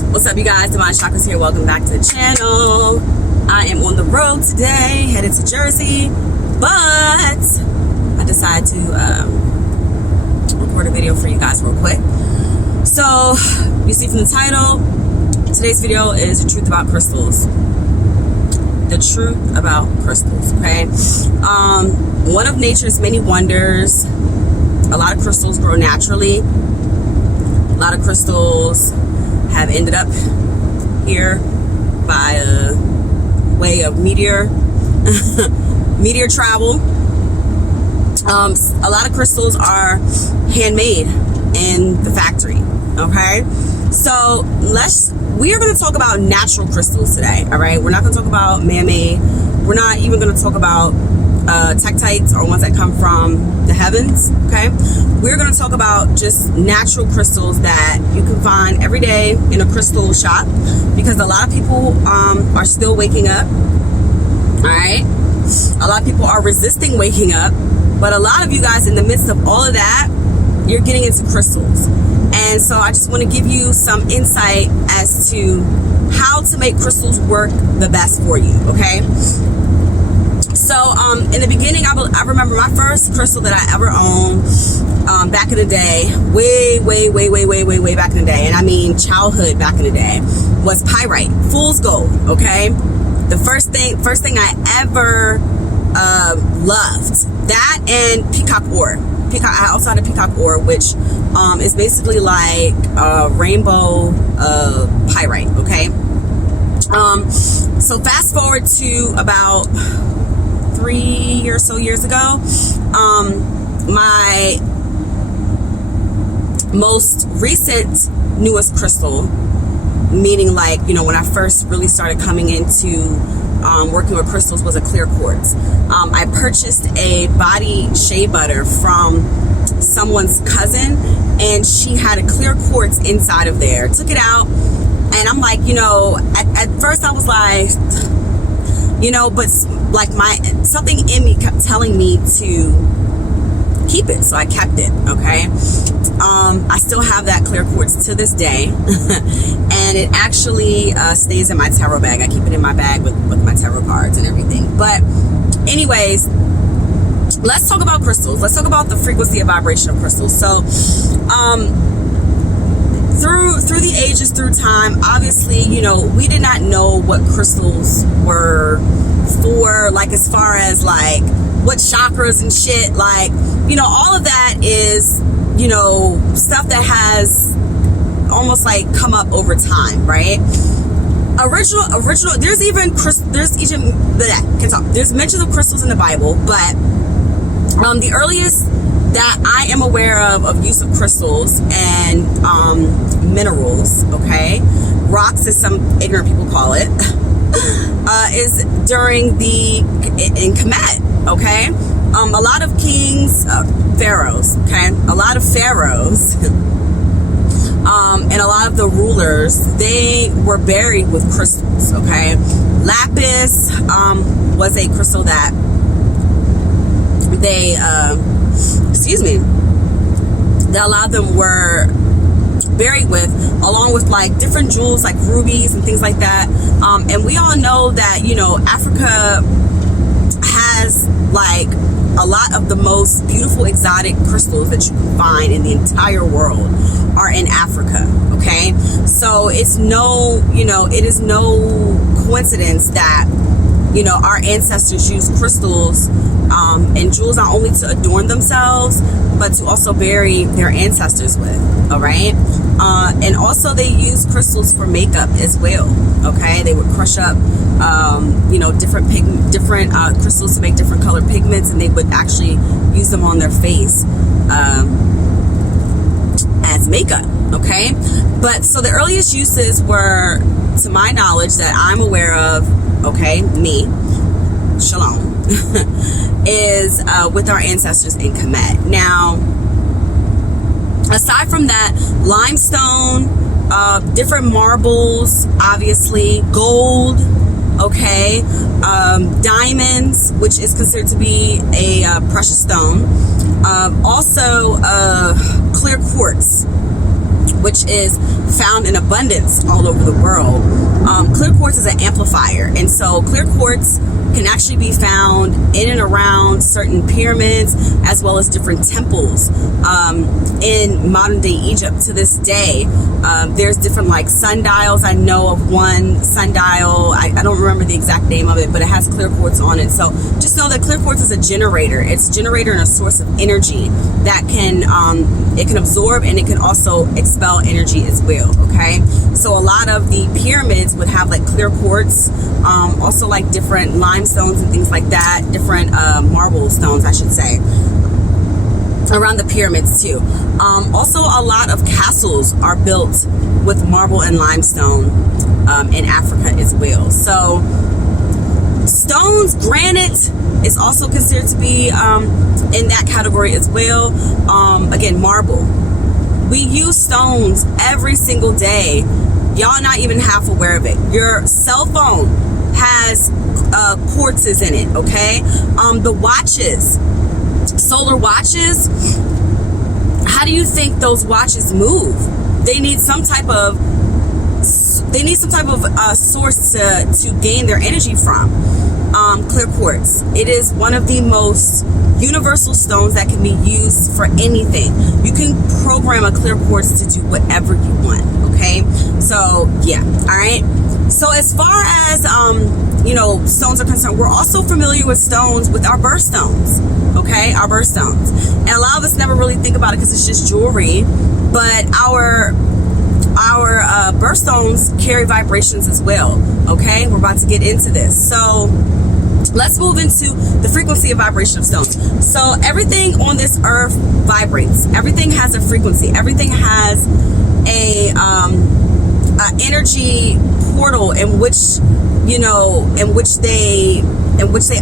What's up, you guys? Divine Chakras here. Welcome back to the channel. I am on the road today, headed to Jersey, but I decided to record a video for you guys real quick. So, you see from the title, today's video is the truth about crystals. The truth about crystals, okay? One of nature's many wonders. A lot of crystals grow naturally. A lot of crystals have ended up here by a way of meteor travel. A lot of crystals are handmade in the factory. Okay, so we are going to talk about natural crystals today. All right, we're not going to talk about man-made. We're not even going to talk about tektites or ones that come from the heavens. Okay, we're going to talk about just natural crystals that you can find every day in a crystal shop, because a lot of people are still waking up. All right, a lot of people are resisting waking up, but a lot of you guys, in the midst of all of that, you're getting into crystals. And so I just want to give you some insight as to how to make crystals work the best for you. Okay, so in the beginning, I remember my first crystal that I ever owned back in the day, way back in the day, and I mean childhood back in the day, was pyrite, fool's gold. Okay, the first thing I ever loved, that and peacock ore. I also had a peacock ore, which is basically like a rainbow pyrite. Okay, so fast forward to about 3 or so years ago, my most recent newest crystal, meaning like, you know, when I first really started coming into working with crystals, was a clear quartz. I purchased a body shea butter from someone's cousin, and she had a clear quartz inside of there. Took it out, and I'm like, you know, at first I was like, you know, but like something in me kept telling me to keep it, so I kept it. Okay, I still have that clear quartz to this day, and it actually stays in my tarot bag. I keep it in my bag with my tarot cards and everything. But anyways, let's talk about crystals. Let's talk about the frequency and vibration of crystals. So through the ages, through time, obviously, you know, we did not know what crystals were for, like as far as like what chakras and shit, like, you know, all of that is, you know, stuff that has almost like come up over time, right? Original, there's mention of crystals in the Bible, but the earliest that I am aware of use of crystals and minerals, okay, rocks as some ignorant people call it, is during in Kemet. Okay, a lot of kings, pharaohs, okay, a lot of pharaohs and a lot of the rulers, they were buried with crystals. Okay, lapis was a crystal that they that a lot of them were buried with, along with like different jewels like rubies and things like that. And we all know that, you know, Africa has like a lot of the most beautiful exotic crystals that you can find in the entire world are in Africa. Okay, so it is no coincidence that, you know, our ancestors used crystals and jewels not only to adorn themselves, but to also bury their ancestors with. All right, and also they use crystals for makeup as well. Okay, they would crush up you know, different crystals to make different colored pigments, and they would actually use them on their face as makeup. Okay, but so the earliest uses were, to my knowledge, that I'm aware of, okay, me, Shalom, is with our ancestors in Kemet. Now, aside from that, limestone, different marbles, obviously, gold, okay, diamonds, which is considered to be a precious stone, also clear quartz, which is found in abundance all over the world. Clear quartz is an amplifier, and so clear quartz can actually be found in and around certain pyramids as well as different temples in modern day Egypt to this day. There's different like sundials. I know of one sundial, I don't remember the exact name of it, but it has clear quartz on it. So just know that clear quartz is a generator. It's a generator and a source of energy that can it can absorb, and it can also expel energy as well. Okay, so a lot of the pyramids would have like clear quartz, also like different limestones and things like that, different marble stones I should say, around the pyramids too. Also a lot of castles are built with marble and limestone in Africa as well. So stones, granite is also considered to be in that category as well. Again, marble. We use stones every single day. Y'all not even half aware of it. Your cell phone has quartzes in it, okay? The watches, solar watches, how do you think those watches move? They need some type of source to gain their energy from. Clear quartz. It is one of the most universal stones that can be used for anything. You can program a clear quartz to do whatever you want. Okay, so yeah, all right. So as far as stones are concerned, we're also familiar with stones with our birthstones. Okay, our birthstones, and a lot of us never really think about it because it's just jewelry, but our birthstones carry vibrations as well. Okay, we're about to get into this. So let's move into the frequency of vibration of stones. So everything on this earth vibrates. Everything has a frequency. Everything has a energy portal in which they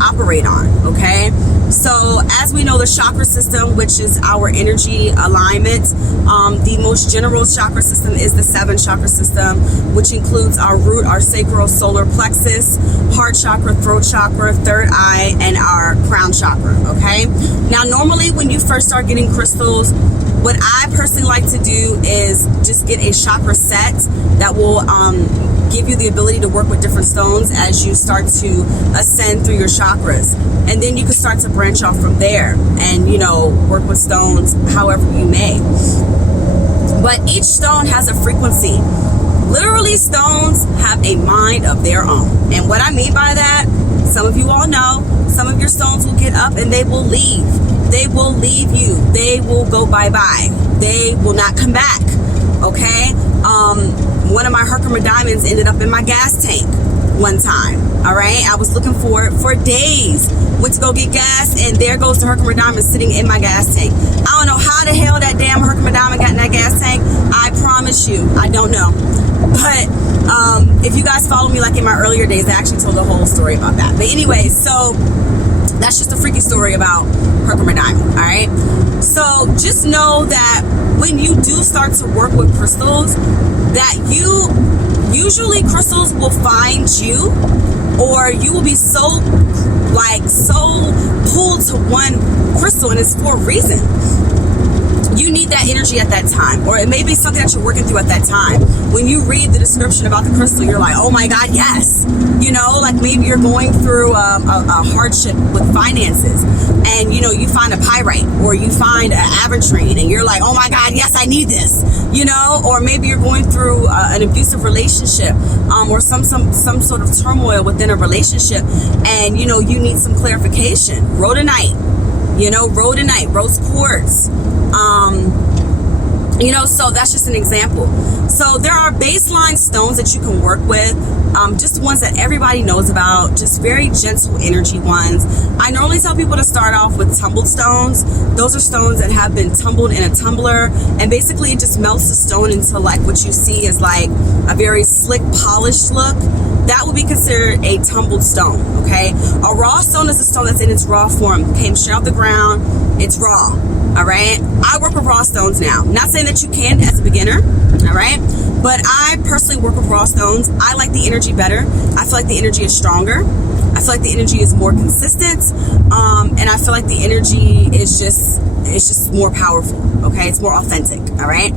operate on. Okay, so as we know, the chakra system, which is our energy alignment, the most general chakra system is the 7 chakra system, which includes our root, our sacral, solar plexus, heart chakra, throat chakra, third eye, and our crown chakra. Okay, now normally when you first start getting crystals, what I personally like to do is just get a chakra set that will give you the ability to work with different stones as you start to ascend through your chakras. And then you can start to branch off from there and, work with stones however you may. But each stone has a frequency. Literally, stones have a mind of their own. And what I mean by that, some of you all know, some of your stones will get up and they will leave. They will leave you. They will go bye-bye. They will not come back. Okay? One of my Herkimer diamonds ended up in my gas tank one time. All right? I was looking for it for days. Went to go get gas, and there goes the Herkimer diamond sitting in my gas tank. I don't know how the hell that damn Herkimer diamond got in that gas tank. I promise you, I don't know. But if you guys follow me like in my earlier days, I actually told the whole story about that. But anyway, so that's just a freaky story about Herkimer diamond. All right? So just know that when you do start to work with crystals, that usually crystals will find you, or you will be so pulled to one crystal, and it's for a reason. You need that energy at that time, or it may be something that you're working through at that time. When you read the description about the crystal, you're like, oh my God, yes. Like maybe you're going through a hardship with finances, and you find a pyrite, or you find an aventurine, and you're like, oh my God, yes, I need this. Or maybe you're going through an abusive relationship, or some sort of turmoil within a relationship, and you need some clarification. Rhodonite, rose quartz. So that's just an example. So there are baseline stones that you can work with, just ones that everybody knows about, just very gentle energy ones. I normally tell people to start off with tumbled stones. Those are stones that have been tumbled in a tumbler, and basically it just melts the stone into like what you see as like a very slick, polished look. That would be considered a tumbled stone. Okay, a raw stone is a stone that's in its raw form, came straight out the ground, it's raw. All right, I work with raw stones now. Not saying that you can't as a beginner, all right, but I personally work with raw stones. I like the energy better. I feel like the energy is stronger. I feel like the energy is more consistent. And I feel like the energy is just more powerful. Okay. It's more authentic. All right.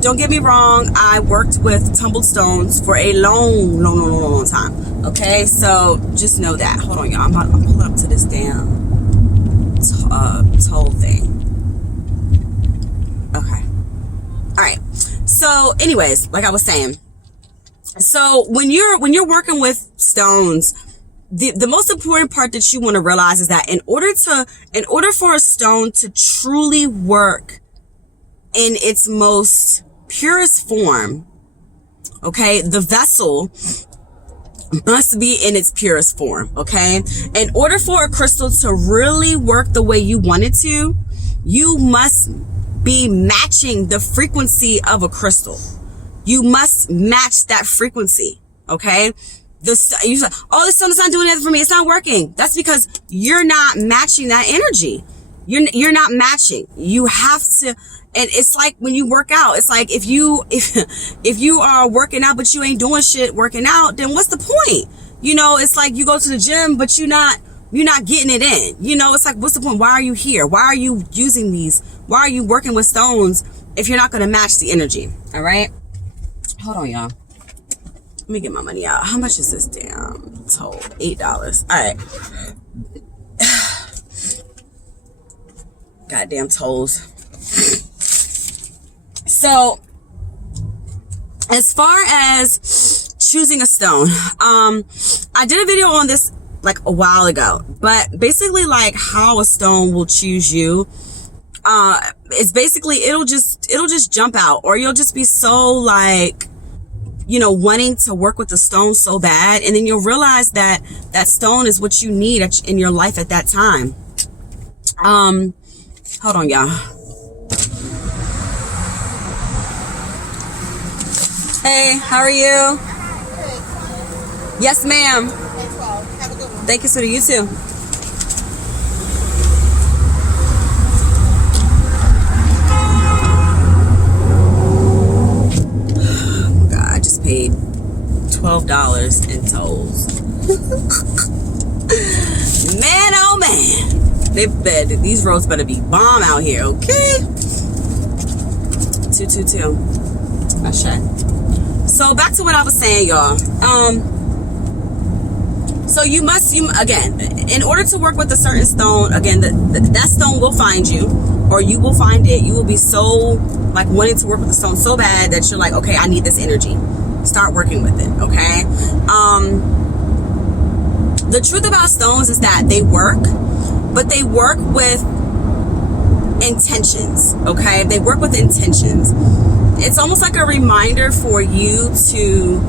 Don't get me wrong. I worked with tumbled stones for a long time. Okay. So just know that. Hold on, y'all. I'm pulling up to this damn toll thing. Okay. All right. So anyways, like I was saying, so when you're working with stones, the most important part that you want to realize is that in order for a stone to truly work in its most purest form, okay, the vessel must be in its purest form. Okay. In order for a crystal to really work the way you want it to, you must be matching the frequency of a crystal. You must match that frequency. Okay. You say, oh, this stone is not doing anything for me. It's not working. That's because you're not matching that energy. You're not matching. You have to, and it's like when you work out, it's like if you are working out, but you ain't doing shit working out, then what's the point? You know, it's like you go to the gym, but you're not getting it in. You know, it's like, what's the point? Why are you here? Why are you using these? Why are you working with stones if you're not going to match the energy? All right. Hold on, y'all. Let me get my money out. How much is this damn toll? $8. All right. Goddamn tolls. So, as far as choosing a stone, I did a video on this like a while ago, but basically like how a stone will choose you. It's basically, it'll just jump out, or you'll just be so like, you know, wanting to work with the stone so bad. And then you'll realize that that stone is what you need in your life at that time. Hold on, y'all. Hey, how are you? Yes, ma'am. Thank you, sweetie. You too. God, I just paid $12 in tolls. Man, oh man. These roads better be bomb out here, okay? 222. So back to what I was saying, y'all. So you again, in order to work with a certain stone, again, that stone will find you, or you will find it. You will be so like wanting to work with the stone so bad that you're like, okay, I need this energy. Start working with it, okay? The truth about stones is that they work, but they work with intentions, okay? They work with intentions. It's almost like a reminder for you to,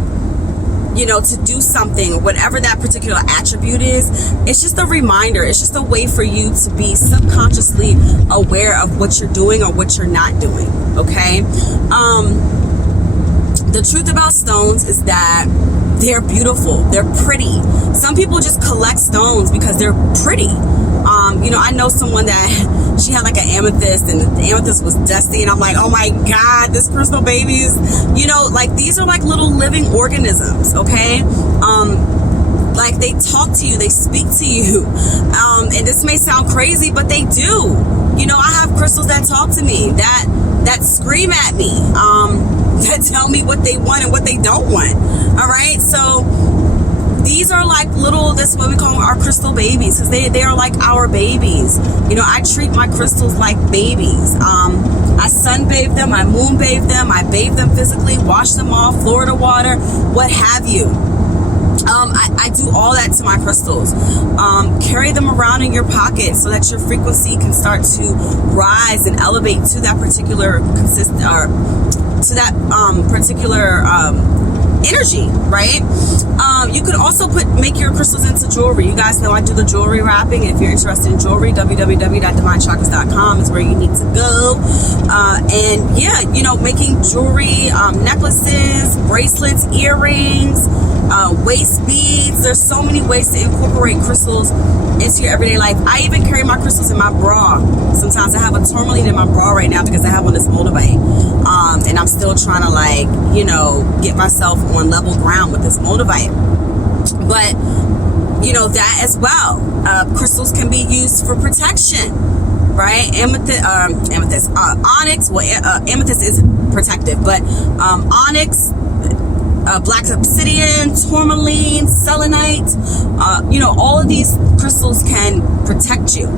you know, to do something, whatever that particular attribute is. It's just a reminder. It's just a way for you to be subconsciously aware of what you're doing or what you're not doing, okay? The truth about stones is that they're beautiful. They're pretty. Some people just collect stones because they're pretty. You know, I know someone that she had like an amethyst, and the amethyst was dusty, and I'm like, oh my God, this crystal babies, you know, like these are like little living organisms, okay? Like they talk to you, they speak to you. And this may sound crazy, but they do. You know, I have crystals that talk to me, that scream at me, that tell me what they want and what they don't want. All right. So these are like little, that's what we call our crystal babies, because they are like our babies. You know, I treat my crystals like babies. I sunbathe them, I moonbathe them, I bathe them physically, wash them off, Florida water, what have you. I do all that to my crystals. Carry them around in your pocket so that your frequency can start to rise and elevate to that particular energy, right? You could also make your crystals into jewelry. You guys know I do the jewelry wrapping. If you're interested in jewelry, www.divinechakras.com is where you need to go. And yeah, you know, making jewelry, necklaces, bracelets, earrings, waist beads. There's so many ways to incorporate crystals into your everyday life. I even carry my crystals in my bra. Sometimes I have a tourmaline in my bra right now because I have on this moldavite. And I'm still trying to, like, you know, get myself on level ground with this moldavite. But, you know, that as well. Crystals can be used for protection, right? Amethyst, onyx. Well, amethyst is protective, but onyx, black obsidian, tourmaline, selenite, you know, all of these crystals can protect you.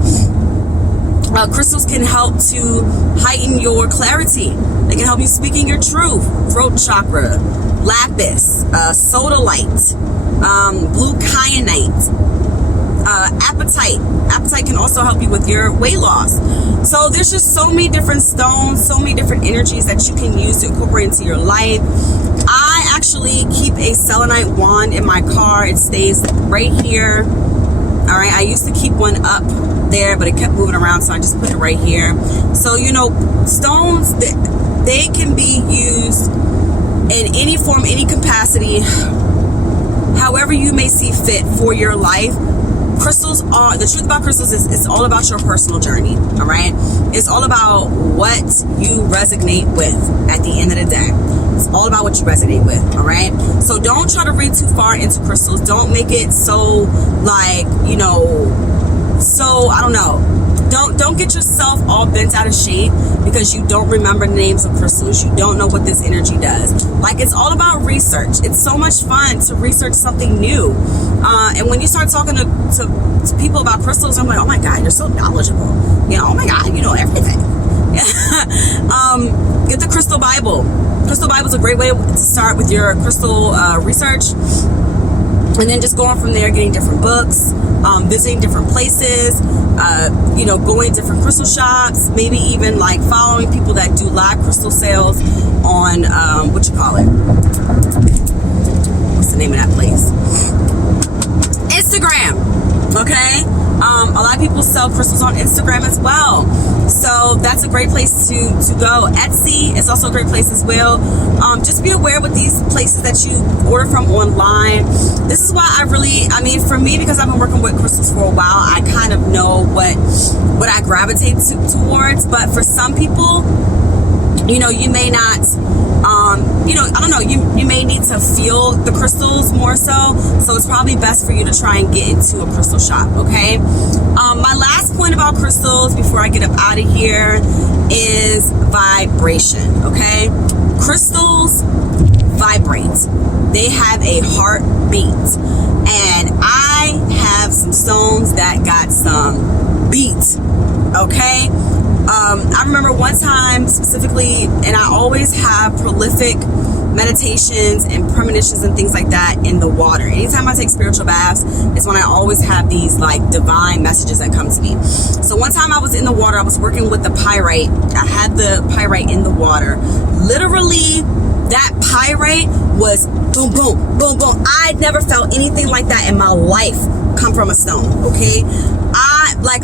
Crystals can help to heighten your clarity. They can help you speaking your truth. Throat chakra, lapis, sodalite, blue kyanite, apatite. Apatite can also help you with your weight loss. So there's just so many different stones, so many different energies that you can use to incorporate into your life. I actually keep a selenite wand in my car. It stays right here. All right, I used to keep one up there, but it kept moving around, so I just put it right here. So, you know, stones, they can be used in any form, any capacity, however you may see fit for your life. Crystals are, the truth about crystals is it's all about your personal journey, all right? It's all about what you resonate with at the end of the day. It's all about what you resonate with, all right? So don't try to read too far into crystals. Don't make it so, like, you know, so, I don't know. Don't get yourself all bent out of shape because you don't remember the names of crystals. You don't know what this energy does. Like, it's all about research. It's so much fun to research something new. And when you start talking to people about crystals, I'm like, oh my God, you're so knowledgeable. You know, oh my God, you know everything. Get the Crystal Bible. Crystal Bible is a great way to start with your crystal research. And then just going from there, getting different books, visiting different places, you know, going to different crystal shops, maybe even like following people that do live crystal sales on, what's the name of that place? Instagram, okay? A lot of people sell crystals on Instagram as well. So that's a great place to go. Etsy is also a great place as well. Just be aware with these places that you order from online. This is why I mean, for me, because I've been working with crystals for a while, I kind of know what I gravitate towards. But for some people, you know, you may not, you know, I don't know, you may need to feel the crystals more so it's probably best for you to try and get into a crystal shop, okay? My last point about crystals before I get up out of here is vibration, okay? Crystals vibrate. They have a heartbeat, and I have some stones that got some beat, okay? I remember one time specifically, and I always have prolific meditations and premonitions and things like that in the water. Anytime I take spiritual baths is when I always have these like divine messages that come to me. So one time I was in the water, I was working with the pyrite. I had the pyrite in the water. Literally, that pyrite was boom, boom, boom, boom. I'd never felt anything like that in my life come from a stone, okay?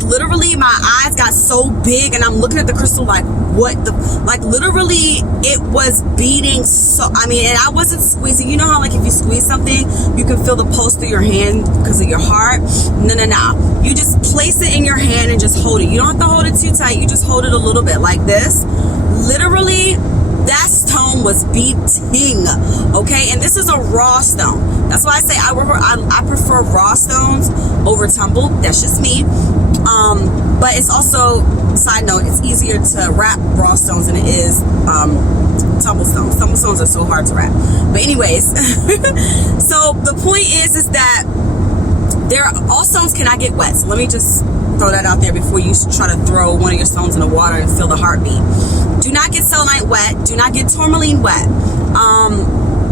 Literally my eyes got so big and I'm looking at the crystal like, what the, like literally it was beating so, I mean, and I wasn't squeezing. You know how like if you squeeze something, you can feel the pulse through your hand because of your heart? No. You just place it in your hand and just hold it. You don't have to hold it too tight. You just hold it a little bit like this. Literally, that stone was beating, okay? And this is a raw stone. That's why I say I prefer raw stones over tumbled. That's just me. But it's also, side note, it's easier to wrap raw stones than it is tumble stones. Tumble stones are so hard to wrap. But anyways, so the point is that all stones cannot get wet. So let me just throw that out there before you try to throw one of your stones in the water and feel the heartbeat. Do not get selenite wet. Do not get tourmaline wet.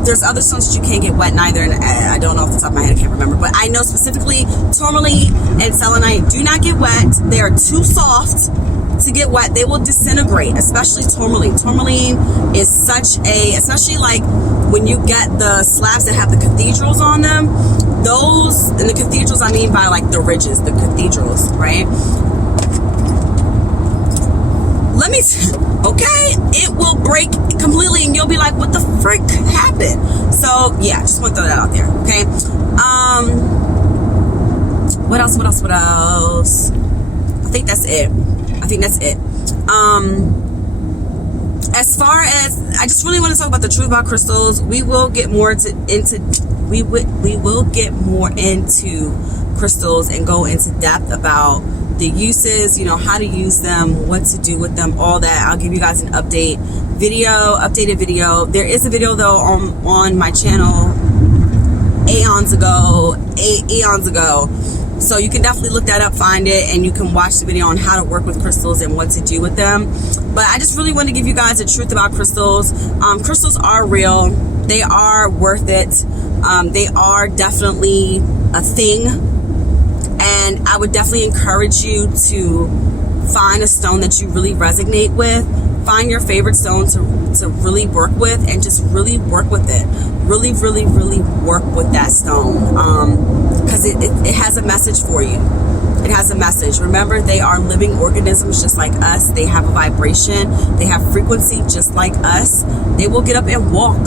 There's other stones that you can't get wet neither, and I don't know off the top of my head, I can't remember, but I know specifically tourmaline and selenite do not get wet. They are too soft, to get wet, they will disintegrate, especially tourmaline. Tourmaline is such a, especially like when you get the slabs that have the cathedrals on them, those, and the cathedrals I mean by like the ridges, the cathedrals, right? Let me, okay, it will break completely and you'll be like, what the frick happened? So yeah, just want to throw that out there, okay? What else? I think that's it. As far as, I just really want to talk about the truth about crystals. We will get more we will get more into crystals and go into depth about the uses, you know, how to use them, what to do with them, all that. I'll give you guys an updated video. There is a video though on my channel eons ago. So you can definitely look that up, find it, and you can watch the video on how to work with crystals and what to do with them. But I just really want to give you guys the truth about crystals. Crystals are real. They are worth it. They are definitely a thing. And I would definitely encourage you to find a stone that you really resonate with. Find your favorite stone to really work with and just really work with it. Really work with that stone. Because it has a message for you. It has a message. Remember, they are living organisms just like us. They have a vibration. They have frequency just like us. They will get up and walk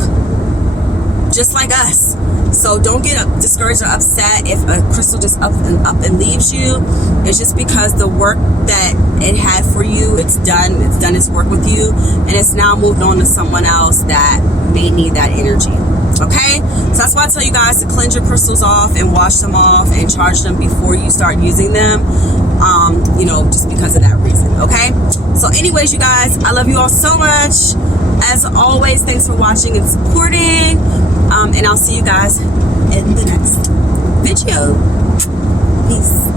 just like us. So don't get discouraged or upset if a crystal just up and leaves you. It's just because the work that it had for you, it's done its work with you, and it's now moved on to someone else that may need that energy. Okay, so that's why I tell you guys to cleanse your crystals off and wash them off and charge them before you start using them. You know, just because of that reason. Okay, so anyways, you guys, I love you all so much. As always, thanks for watching and supporting. And I'll see you guys in the next video. Peace.